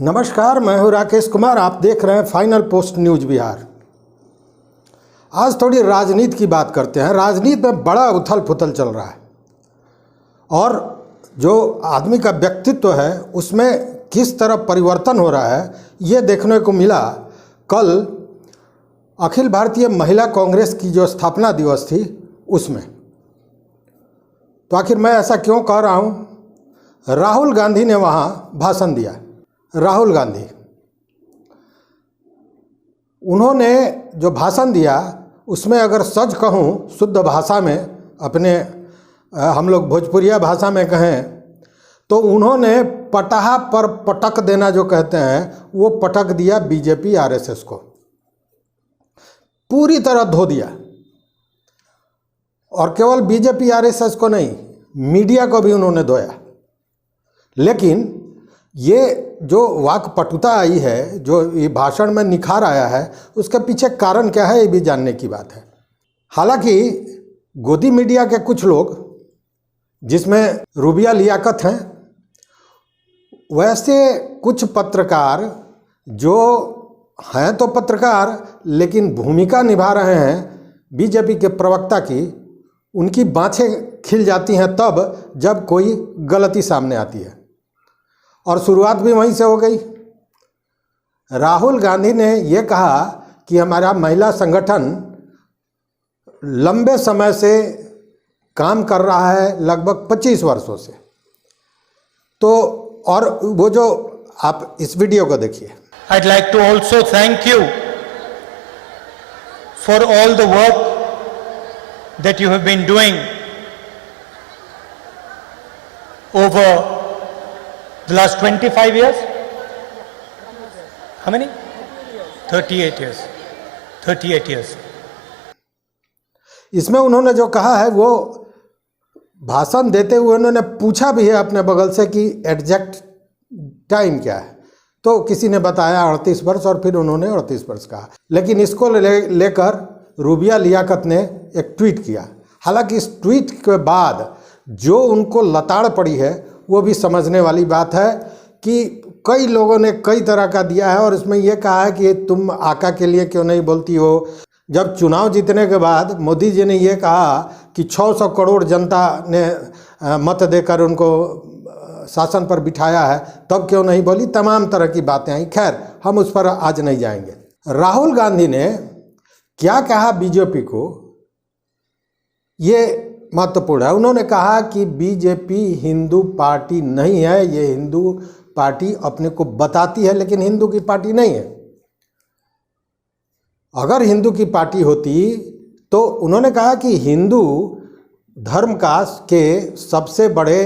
नमस्कार, मैं हूं राकेश कुमार। आप देख रहे हैं फाइनल पोस्ट न्यूज बिहार। आज थोड़ी राजनीति की बात करते हैं। राजनीति में बड़ा उथल पुथल चल रहा है और जो आदमी का व्यक्तित्व है उसमें किस तरह परिवर्तन हो रहा है ये देखने को मिला। कल अखिल भारतीय महिला कांग्रेस की जो स्थापना दिवस थी उसमें, तो आखिर मैं ऐसा क्यों कह रहा हूँ, राहुल गांधी ने वहाँ भाषण दिया। राहुल गांधी, उन्होंने जो भाषण दिया उसमें अगर सच कहूँ, शुद्ध भाषा में, अपने हम लोग भोजपुरिया भाषा में कहें तो उन्होंने पटाहा पर पटक देना जो कहते हैं वो पटक दिया बीजेपी आरएसएस को, पूरी तरह धो दिया। और केवल बीजेपी आरएसएस को नहीं, मीडिया को भी उन्होंने धोया। लेकिन ये जो वाक्पटुता आई है, जो ये भाषण में निखार आया है, उसके पीछे कारण क्या है ये भी जानने की बात है। हालांकि गोदी मीडिया के कुछ लोग, जिसमें रूबिया लियाकत हैं, वैसे कुछ पत्रकार जो हैं तो पत्रकार लेकिन भूमिका निभा रहे हैं बीजेपी के प्रवक्ता की, उनकी बाँछें खिल जाती हैं तब जब कोई गलती सामने आती है। और शुरुआत भी वहीं से हो गई। राहुल गांधी ने ये कहा कि हमारा महिला संगठन लंबे समय से काम कर रहा है, लगभग 25 वर्षों से। तो और वो जो आप इस वीडियो को देखिए। I'd like to also thank you for all the work that you have been doing over the last 25 years. How many? 38 years. 38 years. इसमें उन्होंने जो कहा है वो भाषण देते हुए उन्होंने पूछा भी है अपने बगल से कि एग्जैक्ट टाइम क्या है, तो किसी ने बताया 38 वर्ष और फिर उन्होंने 38 वर्ष कहा। लेकिन इसको लेकर रूबिया लियाकत ने एक ट्वीट किया। हालांकि इस ट्वीट के बाद जो उनको लताड़ पड़ी है वो भी समझने वाली बात है कि कई लोगों ने कई तरह का दिया है। और इसमें यह कहा है कि तुम आका के लिए क्यों नहीं बोलती हो। जब चुनाव जीतने के बाद मोदी जी ने यह कहा कि 600 करोड़ जनता ने मत देकर उनको शासन पर बिठाया है, तब क्यों नहीं बोली। तमाम तरह की बातें आई। खैर, हम उस पर आज नहीं जाएंगे। राहुल गांधी ने क्या कहा बीजेपी को, ये महत्वपूर्ण है। उन्होंने कहा कि बीजेपी हिंदू पार्टी नहीं है, ये हिंदू पार्टी अपने को बताती है लेकिन हिंदू की पार्टी नहीं है। अगर हिंदू की पार्टी होती तो उन्होंने कहा कि हिंदू धर्म का के सबसे बड़े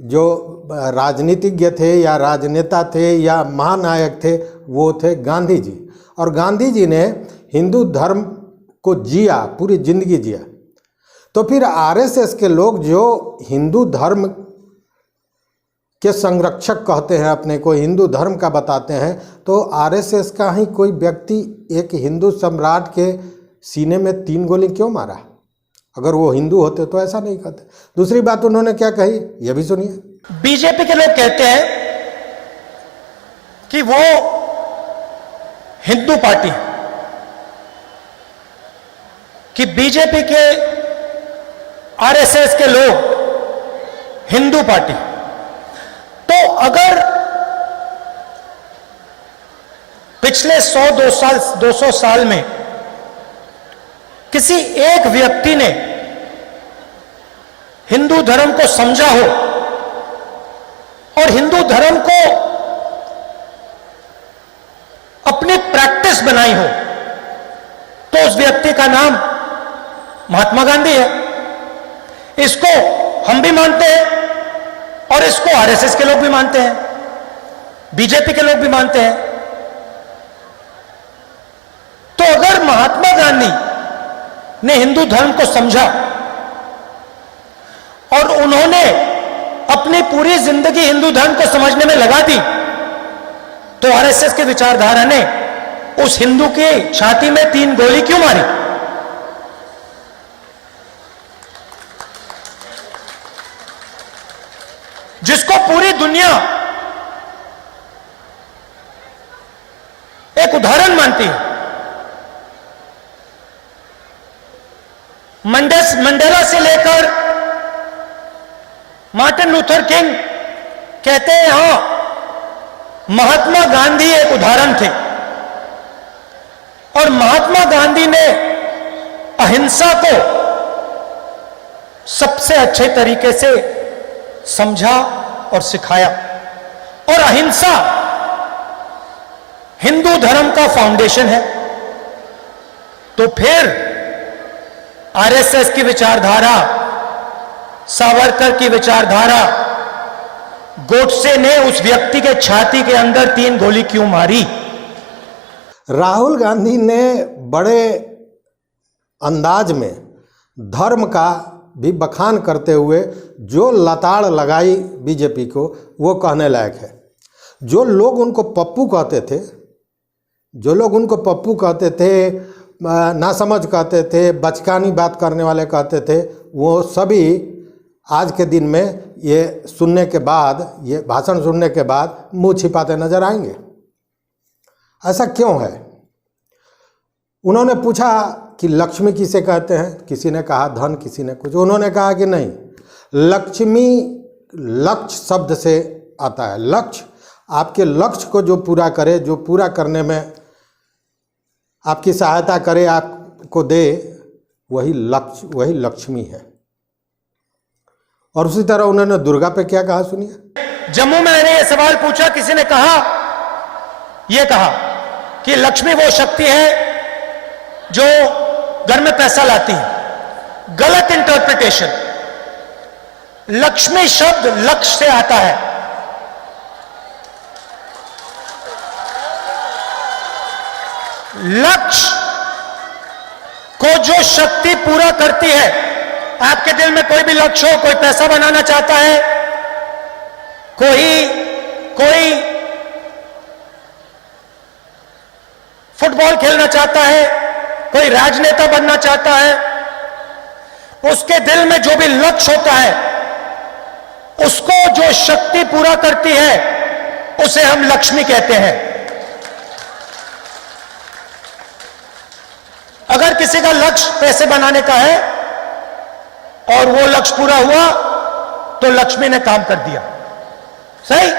जो राजनीतिज्ञ थे या राजनेता थे या महानायक थे वो थे गांधी जी। और गांधी जी ने हिंदू धर्म को जिया, पूरी जिंदगी जिया। तो फिर आरएसएस के लोग जो हिंदू धर्म के संरक्षक कहते हैं, अपने को हिंदू धर्म का बताते हैं, तो आरएसएस का ही कोई व्यक्ति एक हिंदू सम्राट के सीने में 3 गोली क्यों मारा? अगर वो हिंदू होते तो ऐसा नहीं करते। दूसरी बात उन्होंने क्या कही, यह भी सुनिए। बीजेपी के लोग कहते हैं कि वो हिंदू पार्टी है, कि बीजेपी के आरएसएस के लोग हिंदू पार्टी। तो अगर पिछले 100-200 साल में किसी एक व्यक्ति ने हिंदू धर्म को समझा हो और हिंदू धर्म को अपनी प्रैक्टिस बनाई हो, तो उस व्यक्ति का नाम महात्मा गांधी है। इसको हम भी मानते हैं और इसको आरएसएस के लोग भी मानते हैं, बीजेपी के लोग भी मानते हैं। तो अगर महात्मा गांधी ने हिंदू धर्म को समझा और उन्होंने अपनी पूरी जिंदगी हिंदू धर्म को समझने में लगा दी, तो आरएसएस की विचारधारा ने उस हिंदू की छाती में 3 गोली क्यों मारी? जिसको पूरी दुनिया उदाहरण मानती है। मंडेला से लेकर मार्टिन लूथर किंग कहते हैं, हां महात्मा गांधी एक उदाहरण थे और महात्मा गांधी ने अहिंसा को सबसे अच्छे तरीके से समझा और सिखाया। और अहिंसा हिंदू धर्म का फाउंडेशन है। तो फिर आरएसएस की विचारधारा, सावरकर की विचारधारा, गोडसे ने उस व्यक्ति के छाती के अंदर 3 गोली क्यों मारी? राहुल गांधी ने बड़े अंदाज में धर्म का भी बखान करते हुए जो लताड़ लगाई बीजेपी को, वो कहने लायक है। जो लोग उनको पप्पू कहते थे, नासमझ कहते थे, बचकानी बात करने वाले कहते थे, वो सभी आज के दिन में ये सुनने के बाद, ये भाषण सुनने के बाद मुंह छिपाते नजर आएंगे। ऐसा क्यों है? उन्होंने पूछा कि लक्ष्मी किसे कहते हैं, किसी ने कहा धन, किसी ने कुछ। उन्होंने कहा कि नहीं, लक्ष्मी लक्ष्य शब्द से आता है। लक्ष्य, आपके लक्ष्य को जो पूरा करे, जो पूरा करने में आपकी सहायता करे, आपको दे, वही लक्ष्य, वही लक्ष्मी है। और उसी तरह उन्होंने दुर्गा पे क्या कहा सुनिए। जम्मू में मैंने ये सवाल पूछा, किसी ने कहा, यह कहा कि लक्ष्मी वो शक्ति है जो घर में पैसा लाती है। गलत इंटरप्रिटेशन। लक्ष्मी शब्द लक्ष्य से आता है। लक्ष्य को जो शक्ति पूरा करती है, आपके दिल में कोई भी लक्ष्य हो, कोई पैसा बनाना चाहता है, कोई फुटबॉल खेलना चाहता है, कोई राजनेता बनना चाहता है, उसके दिल में जो भी लक्ष्य होता है, उसको जो शक्ति पूरा करती है, उसे हम लक्ष्मी कहते हैं। अगर किसी का लक्ष्य पैसे बनाने का है और वो लक्ष्य पूरा हुआ, तो लक्ष्मी ने काम कर दिया। सही?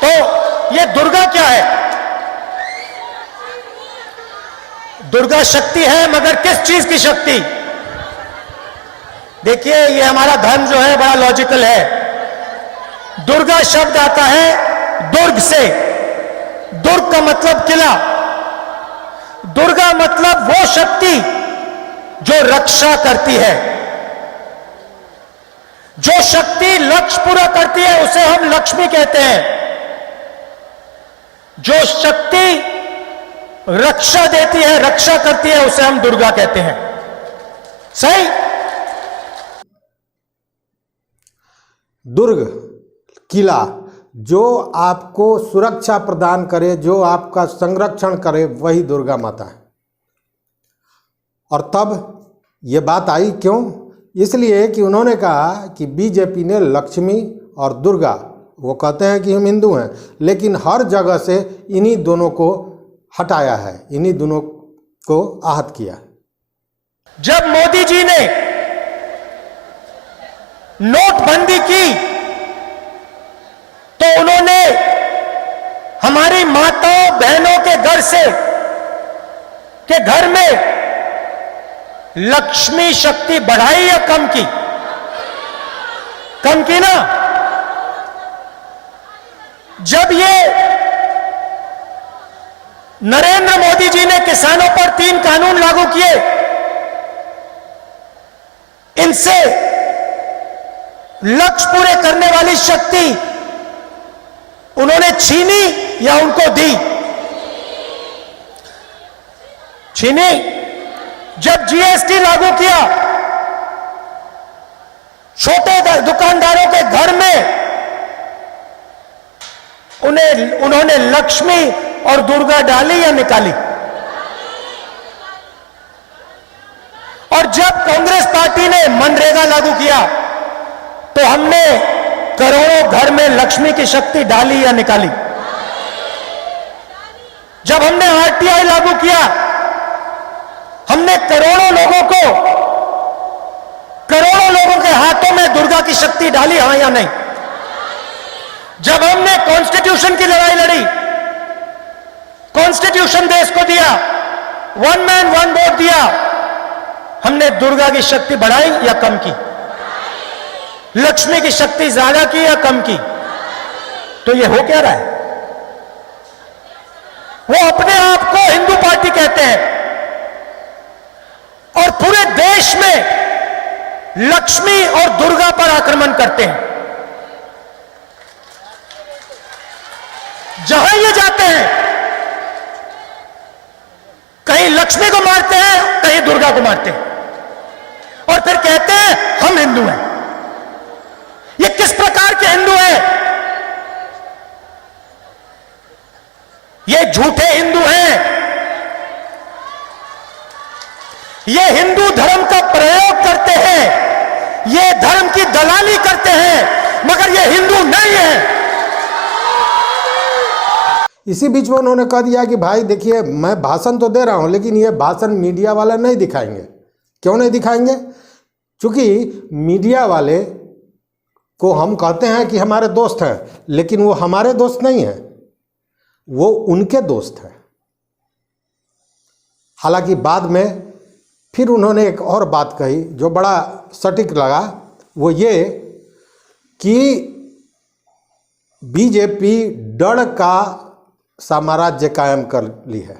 तो ये दुर्गा क्या है? दुर्गा शक्ति है, मगर किस चीज की शक्ति? देखिए, ये हमारा धर्म जो है बड़ा लॉजिकल है। दुर्गा शब्द आता है दुर्ग से। दुर्ग का मतलब किला। दुर्गा मतलब वो शक्ति जो रक्षा करती है। जो शक्ति लक्ष्य पूरा करती है, उसे हम लक्ष्मी कहते हैं। जो शक्ति रक्षा देती है, रक्षा करती है, उसे हम दुर्गा कहते हैं। सही? दुर्ग, किला, जो आपको सुरक्षा प्रदान करे, जो आपका संरक्षण करे, वही दुर्गा माता है। और तब ये बात आई क्यों? इसलिए कि उन्होंने कहा कि बीजेपी ने लक्ष्मी और दुर्गा, वो कहते हैं कि हम हिंदू हैं, लेकिन हर जगह से इन्हीं दोनों को हटाया है, इन्हीं दोनों को आहत किया। जब मोदी जी ने नोटबंदी की, तो उन्होंने हमारी माताओं बहनों के घर में लक्ष्मी शक्ति बढ़ाई या कम की? कम की ना। जब ये नरेंद्र मोदी जी ने किसानों पर 3 कानून लागू किए, इनसे लक्ष्य पूरे करने वाली शक्ति उन्होंने छीनी या उनको दी? छीनी। जब जीएसटी लागू किया, छोटे दुकानदारों के घर में उन्होंने लक्ष्मी और दुर्गा डाली या निकाली? और जब कांग्रेस पार्टी ने मनरेगा लागू किया, तो हमने करोड़ों घर में लक्ष्मी की शक्ति डाली या निकाली? जब हमने आरटीआई लागू किया, हमने करोड़ों लोगों के हाथों में दुर्गा की शक्ति डाली, हां या नहीं? जब हमने कॉन्स्टिट्यूशन की लड़ाई लड़ी, कॉन्स्टिट्यूशन देश को दिया, वन मैन वन वोट दिया, हमने दुर्गा की शक्ति बढ़ाई या कम की? लक्ष्मी की शक्ति ज्यादा की या कम की? तो ये हो क्या रहा है? वो अपने आप को हिंदू पार्टी कहते हैं और पूरे देश में लक्ष्मी और दुर्गा पर आक्रमण करते हैं। जहां ये जाते हैं, कहीं लक्ष्मी को मारते हैं, कहीं दुर्गा को मारते हैं और फिर कहते हैं हम हिंदू हैं। ये किस प्रकार के हिंदू हैं? ये झूठे हिंदू हैं। ये हिंदू धर्म का प्रयोग करते हैं, ये धर्म की दलाली करते हैं, मगर ये हिंदू नहीं है। इसी बीच में उन्होंने कह दिया कि भाई देखिए, मैं भाषण तो दे रहा हूं, लेकिन ये भाषण मीडिया वाला नहीं दिखाएंगे। क्यों नहीं दिखाएंगे? क्योंकि मीडिया वाले को हम कहते हैं कि हमारे दोस्त हैं, लेकिन वो हमारे दोस्त नहीं हैं, वो उनके दोस्त हैं। हालांकि बाद में फिर उन्होंने एक और बात कही जो बड़ा सटीक लगा, वो ये कि बीजेपी डर का साम्राज्य कायम कर ली है।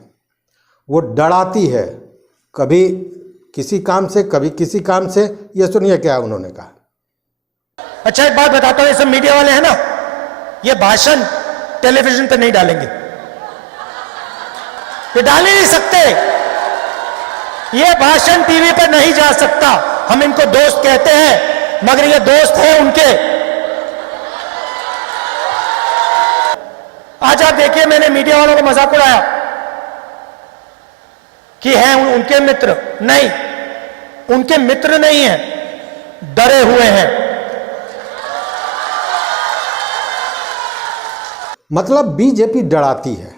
वो डराती है, कभी किसी काम से, कभी किसी काम से। ये सुनिए क्या उन्होंने कहा। अच्छा, एक बात बताता हूं, ये सब मीडिया वाले हैं ना, ये भाषण टेलीविजन पर नहीं डालेंगे, ये डाल ही नहीं सकते। ये भाषण टीवी पर नहीं जा सकता। हम इनको दोस्त कहते हैं, मगर ये दोस्त हैं उनके। आज आप देखिए, मैंने मीडिया वालों को मजाक उड़ाया कि हैं उनके मित्र। नहीं, उनके मित्र नहीं हैं, डरे हुए हैं। मतलब बीजेपी डराती है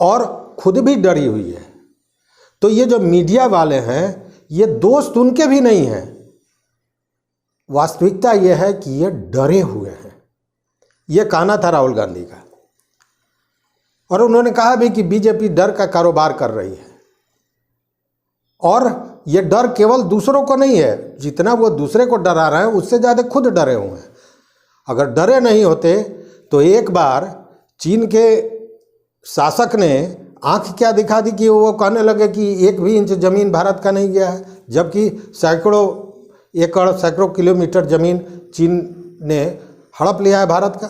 और खुद भी डरी हुई है। तो ये जो मीडिया वाले हैं, ये दोस्त उनके भी नहीं हैं। वास्तविकता यह है कि ये डरे हुए हैं। ये कहना था राहुल गांधी का। और उन्होंने कहा भी कि बीजेपी डर का कारोबार कर रही है, और ये डर केवल दूसरों को नहीं है, जितना वो दूसरे को डरा रहे हैं उससे ज़्यादा खुद डरे हुए हैं। अगर डरे नहीं होते तो एक बार चीन के शासक ने आंख क्या दिखा दी कि वो कहने लगे कि 1 भी इंच ज़मीन भारत का नहीं गया है, जबकि सैकड़ों एकड़, सैकड़ों किलोमीटर ज़मीन चीन ने हड़प लिया है भारत का।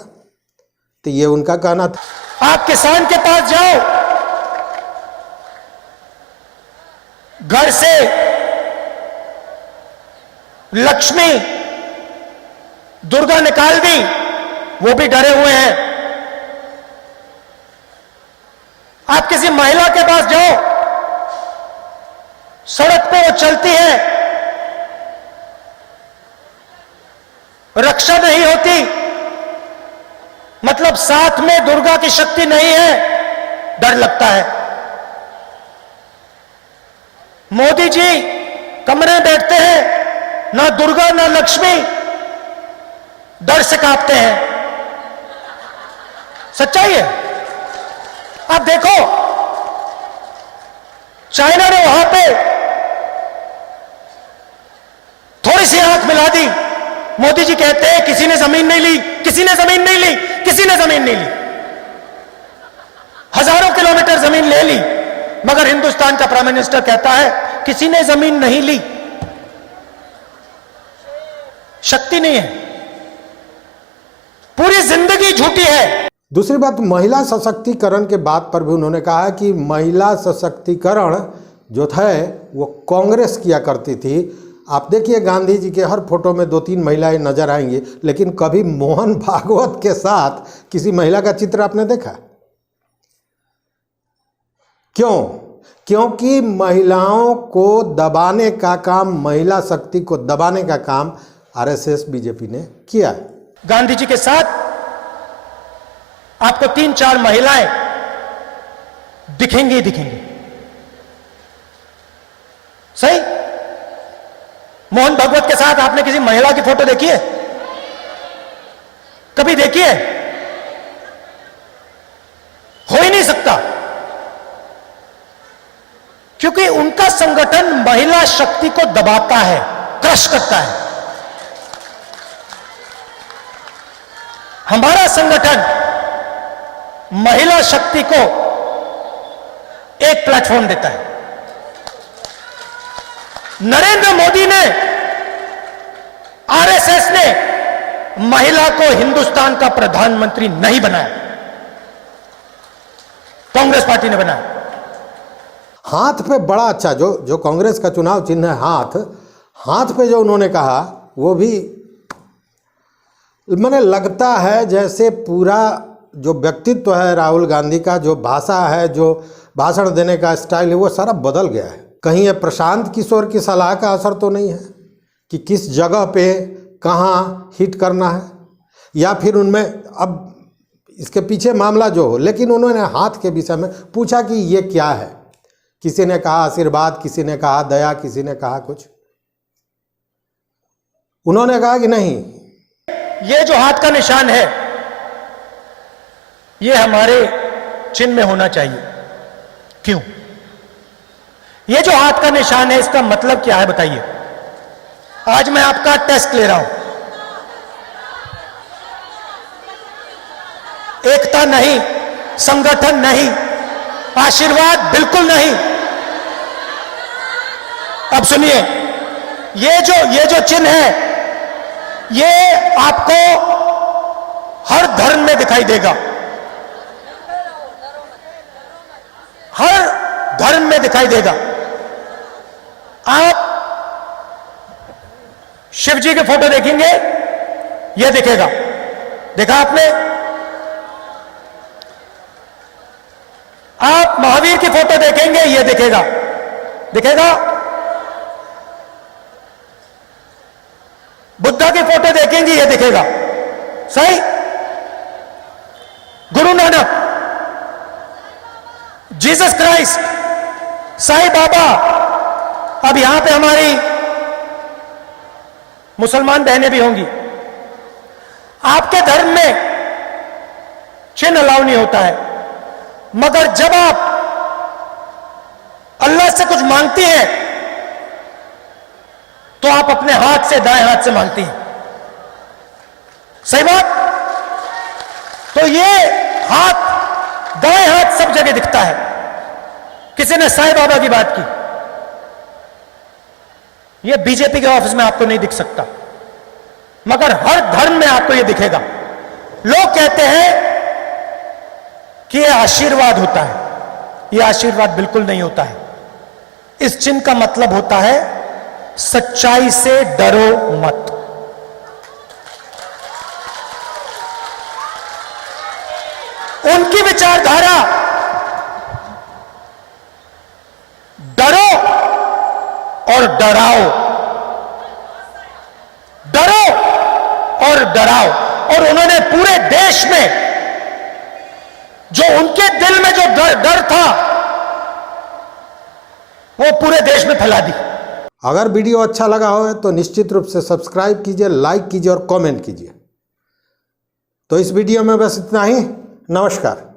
तो ये उनका कहना था। आप किसान के पास जाओ, घर से लक्ष्मी दुर्गा निकाल दी, वो भी डरे हुए हैं। आप किसी महिला के पास जाओ, सड़क पे वो चलती है, रक्षा नहीं होती, मतलब साथ में दुर्गा की शक्ति नहीं है, डर लगता है। मोदी जी कमरे में बैठते हैं, ना दुर्गा ना लक्ष्मी, डर से कांपते हैं। सच्चाई है। आप देखो, चाइना ने वहां पे थोड़ी सी आंख मिला दी, मोदी जी कहते हैं किसी ने जमीन नहीं ली, किसी ने जमीन नहीं ली, किसी ने जमीन नहीं ली। हजारों किलोमीटर जमीन ले ली, मगर हिंदुस्तान का प्राइम मिनिस्टर कहता है किसी ने जमीन नहीं ली। शक्ति नहीं है, पूरी जिंदगी झूठी है। दूसरी बात, महिला सशक्तिकरण के बात पर भी उन्होंने कहा कि महिला सशक्तिकरण जो था वो कांग्रेस किया करती थी। आप देखिए, गांधी जी के हर फोटो में 2-3 महिलाएं नजर आएंगी, लेकिन कभी मोहन भागवत के साथ किसी महिला का चित्र आपने देखा? क्यों? क्योंकि महिलाओं को दबाने का काम, महिला शक्ति को दबाने का काम आरएसएस बीजेपी ने किया है। गांधी जी के साथ आपको 3-4 महिलाएं दिखेंगे ही दिखेंगे। सही? मोहन भागवत के साथ आपने किसी महिला की फोटो देखी है? कभी देखी है? हो ही नहीं सकता, क्योंकि उनका संगठन महिला शक्ति को दबाता है, क्रश करता है। हमारा संगठन महिला शक्ति को एक प्लेटफॉर्म देता है। नरेंद्र मोदी ने, आरएसएस ने महिला को हिंदुस्तान का प्रधानमंत्री नहीं बनाया, कांग्रेस पार्टी ने बनाया। हाथ पे बड़ा अच्छा, जो कांग्रेस का चुनाव चिन्ह है हाथ पे जो उन्होंने कहा, वो भी मैंने लगता है जैसे पूरा जो व्यक्तित्व है राहुल गांधी का, जो भाषा है, जो भाषण देने का स्टाइल है, वो सारा बदल गया है। कहीं ये प्रशांत किशोर की सलाह का असर तो नहीं है कि किस जगह पे कहाँ हिट करना है, या फिर उनमें अब इसके पीछे मामला जो हो, लेकिन उन्होंने हाथ के विषय में पूछा कि ये क्या है। किसी ने कहा आशीर्वाद, किसी ने कहा दया, किसी ने कहा कुछ। उन्होंने कहा कि नहीं, ये जो हाथ का निशान है ये हमारे चिन्ह में होना चाहिए। क्यों? ये जो हाथ का निशान है इसका मतलब क्या है बताइए? आज मैं आपका टेस्ट ले रहा हूं। एकता नहीं, संगठन नहीं, आशीर्वाद बिल्कुल नहीं। अब सुनिए, ये जो चिन्ह है ये आपको हर धर्म में दिखाई देगा, हर धर्म में दिखाई देगा। आप शिव जी की फोटो देखेंगे, यह दिखेगा। देखा आपने? आप महावीर की फोटो देखेंगे, यह दिखेगा। दिखेगा? बुद्धा की फोटो देखेंगे, यह दिखेगा। सही? गुरु नानक, जीसस क्राइस्ट, साईं बाबा, अब यहां पे हमारी मुसलमान बहनें भी होंगी। आपके धर्म में चिन्ह अलाउ नहीं होता है, मगर जब आप अल्लाह से कुछ मांगती हैं तो आप अपने हाथ से, दाएं हाथ से मांगती हैं। सही बात? तो ये हाथ, दाएं हाथ सब जगह दिखता है। किसी ने साईं बाबा की बात की, ये बीजेपी के ऑफिस में आपको नहीं दिख सकता, मगर हर धर्म में आपको ये दिखेगा। लोग कहते हैं कि ये आशीर्वाद होता है, ये आशीर्वाद बिल्कुल नहीं होता है। इस चिन्ह का मतलब होता है सच्चाई से डरो मत। उनकी विचारधारा डरो और डराओ, डरो और डराओ, और उन्होंने पूरे देश में जो उनके दिल में जो डर था वो पूरे देश में फैला दी। अगर वीडियो अच्छा लगा हो तो निश्चित रूप से सब्सक्राइब कीजिए, लाइक कीजिए और कमेंट कीजिए। तो इस वीडियो में बस इतना ही। नमस्कार।